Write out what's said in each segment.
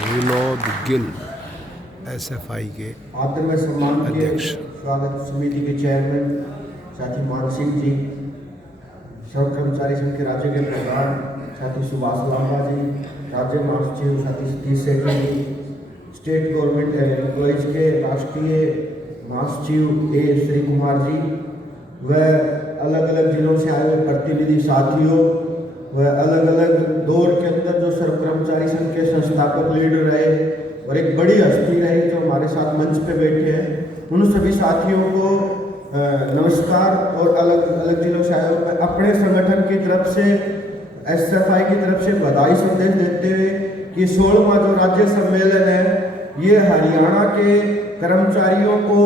Vinod Gill SFI के आदर में सम्मान के अध्यक्ष। स्वागत समिति के चेयरमैन साथी मान सिंह जी, सर्व कर्मचारी संघ के राज्य के प्रधान साथी सुभाष लांबा जी, राज्य महासचिव साथी सतीश सेठी जी, स्टेट गवर्नमेंट एम्प्लॉइज के राष्ट्रीय महासचिव ए श्री कुमार जी व अलग अलग जिलों से आए हुए प्रतिनिधि साथियों व अलग अलग दौर के अंदर जो सर्व कर्मचारी संघ के संस्थापक लीडर रहे और एक बड़ी हस्ती रही जो हमारे साथ मंच पे बैठे हैं, उन सभी साथियों को नमस्कार। और अलग अलग जिलों से आए हुए अपने संगठन की तरफ से SFI की तरफ से बधाई संदेश देते हुए कि 16वां जो राज्य सम्मेलन है ये हरियाणा के कर्मचारियों को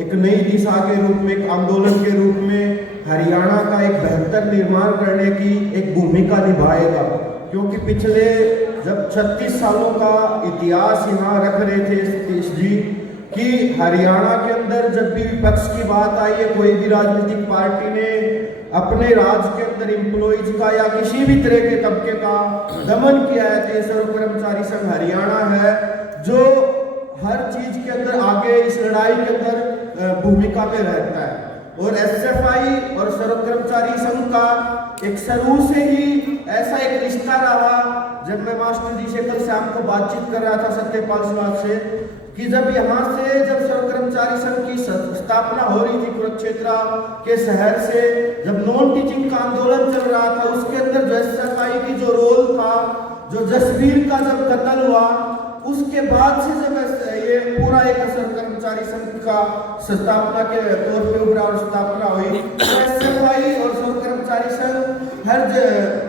एक नई दिशा के रूप में, एक आंदोलन के रूप में हरियाणा का एक बेहतर निर्माण करने की एक भूमिका निभाएगा। क्योंकि पिछले जब 36 सालों का इतिहास यहाँ रख रहे थे सतीश जी कि हरियाणा के अंदर जब भी विपक्ष की बात आई है, कोई भी राजनीतिक पार्टी ने अपने राज्य के अंदर एम्प्लॉइज का या किसी भी तरह के तबके का दमन किया है, तो सर्व कर्मचारी संघ हरियाणा है जो हर चीज के अंदर आगे इस लड़ाई के अंदर भूमिका में रहता है। और SFI और सर्व कर्मचारी संघ का एक शुरू से ही ऐसा एक रिश्ता रहा। जब मैं मास्टर जी से कल शाम को बातचीत कर रहा था सत्यपाल साहब से कि जब यहाँ से जब सर्व कर्मचारी संघ की स्थापना हो रही थी कुरुक्षेत्र के शहर से, जब नॉन टीचिंग का आंदोलन चल रहा था, उसके अंदर जो SFI की जो रोल था, जो जसवीर का जब कत्ल हुआ, उसके बाद से जब ये पूरा एक सर्व कर्मचारी संघ का स्थापना के तौर पे उभरा और स्थापना हुई, तो SFI और सर्व कर्मचारी संघ हर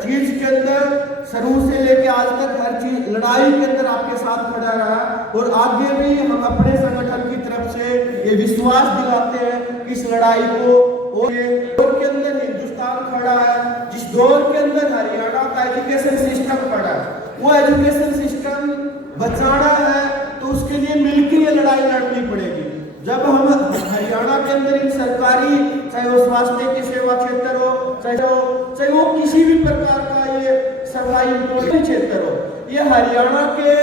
चीज के अंदर शुरू से लेके आज तक हर चीज लड़ाई के अंदर आपके साथ खड़ा रहा। और आगे भी हम अपने संगठन की तरफ से ये विश्वास दिलाते हैं कि इस लड़ाई को, और ये दौर के अंदर हिंदुस्तान खड़ा है, जिस दौर के अंदर हरियाणा का एजुकेशन सिस्टम खड़ा है, वो एजुकेशन सिस्टम बचाना है तो उसके लिए मिलकर ये लड़ाई लड़नी पड़ेगी। जब हम हरियाणा के अंदर इन सरकारी, चाहे वो स्वास्थ्य की सेवा क्षेत्र हो, चाहे वो किसी भी प्रकार का ये सरकारी क्षेत्र हो, ये हरियाणा के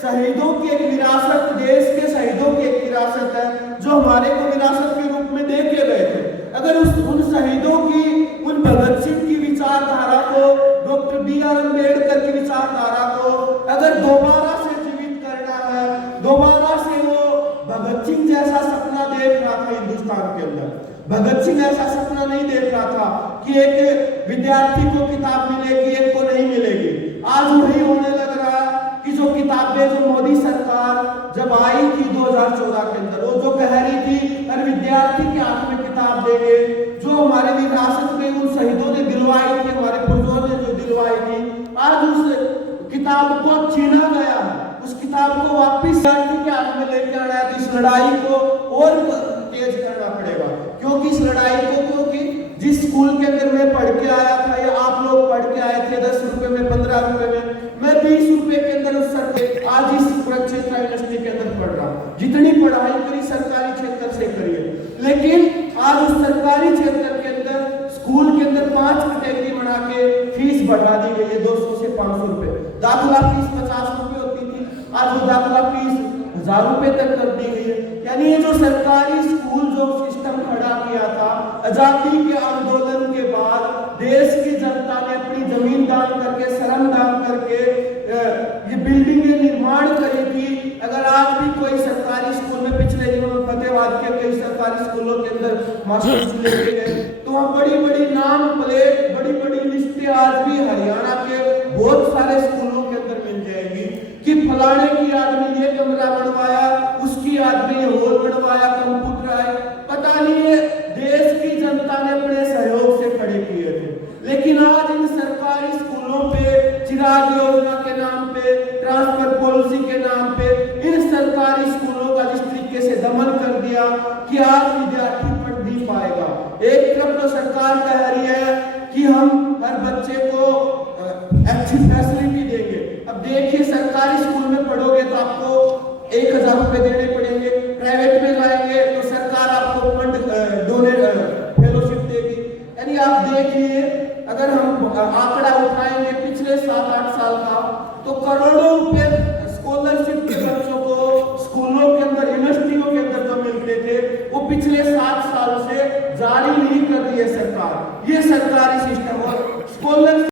शहीदों की एक विरासत, देश के शहीदों की एक विरासत है जो हमारे को विरासत के रूप में दे के गए थे। अगर उन शहीदों की, उन भगत सिंह की विचारधारा को, डॉक्टर BR अम्बेडकर की विचारधारा को अगर दोबारा से जीवित करना है, दोबारा से वो भगत सिंह जैसा सपना देख रहा था हिंदुस्तान के अंदर, भगत सिंह ऐसा सपना नहीं देख रहा था कि एक विद्यार्थी को किताब मिलेगी, एक को नहीं मिलेगी। आज वही होने लग रहा है कि जो किताबें जो मोदी सरकार जब आई थी 2014 के अंदर, वो जो कह रही थी हर विद्यार्थी के हाथ में किताब देंगे, जो हमारे विरासत में उन शहीदों ने दिलवाई थी, हमारे पूर्वजों ने जो दिलवाई थी, आज उस किताब को छीना गया है, उस किताब को वापिस विद्यार्थी के हाथ में लेके आना है। तो इस लड़ाई को और तेज करना पड़ेगा, क्योंकि इस लड़ाई को, क्योंकि जिस स्कूल के अंदर मैं पढ़ के आया था या आप लोग पढ़ के आए थे 10 रुपए में, 15 रुपए में, मैं 20 रुपए के अंदर उस आज इस कुरुक्षेत्र यूनिवर्सिटी के अंदर पढ़ रहा हूँ। जितनी पढ़ाई करी सरकारी क्षेत्र से करिए, लेकिन आज उस सरकारी क्षेत्र के अंदर स्कूल के अंदर 5 कैटेगरी बना के फीस बढ़ा दी गई है 200 से 500 रुपए। दाखिला फीस 50 रुपए होती थी, आज वो दाखिला फीस 1000 रुपए तक कर दी गई है। यानी ये जो सरकारी स्कूल जो सिस्टम खड़ा किया था आजादी के आंदोलन के बाद, देश की जनता ने अपनी जमीन दान करके, श्रम दान करके ये बिल्डिंगें निर्माण करी थी। अगर आज भी कोई सरकारी स्कूल में, पिछले दिनों में फतेहाबाद के कई सरकारी स्कूलों के अंदर मास्टर लेके गए, तो वहाँ बड़ी बड़ी नाम प्लेट, बड़ी बड़ी लिस्टें आज भी हरियाणा के बहुत सारे स्कूलों के अंदर मिल जाएगी कि फलाने की आदमी ये कमरा बनवाया, उसकी आदमी ये हॉल बनवाया, कंप्यूटर आए, पता नहीं है देश की जनता ने अपने सहयोग से खड़े किए थे। लेकिन आज इन सरकारी स्कूलों पे चिराग योजना के नाम पे, ट्रांसफर पॉलिसी के नाम पे इन सरकारी स्कूलों का जिस तरीके से दमन कर दिया कि आज विद्यार्थी पढ़ नहीं पाएगा। एक तरफ तो सरकार कह रही है कि हम हर बच्चे को अच्छी फैसिलिटी देंगे। अब देखिए सरकारी स्कूल में पढ़ोगे तो आपको 1000 रुपए देने पड़ेंगे, प्राइवेट में जाएंगे तो सरकार आपको फंड डोनेट फेलोशिप देगी। यानी आप देखिए अगर हम आंकड़ा उठाएंगे पिछले 7-8 साल का, तो करोड़ों रुपए स्कॉलर पिछले 7 साल से जारी नहीं कर रही है सरकार। ये सरकारी सिस्टम और स्कॉलर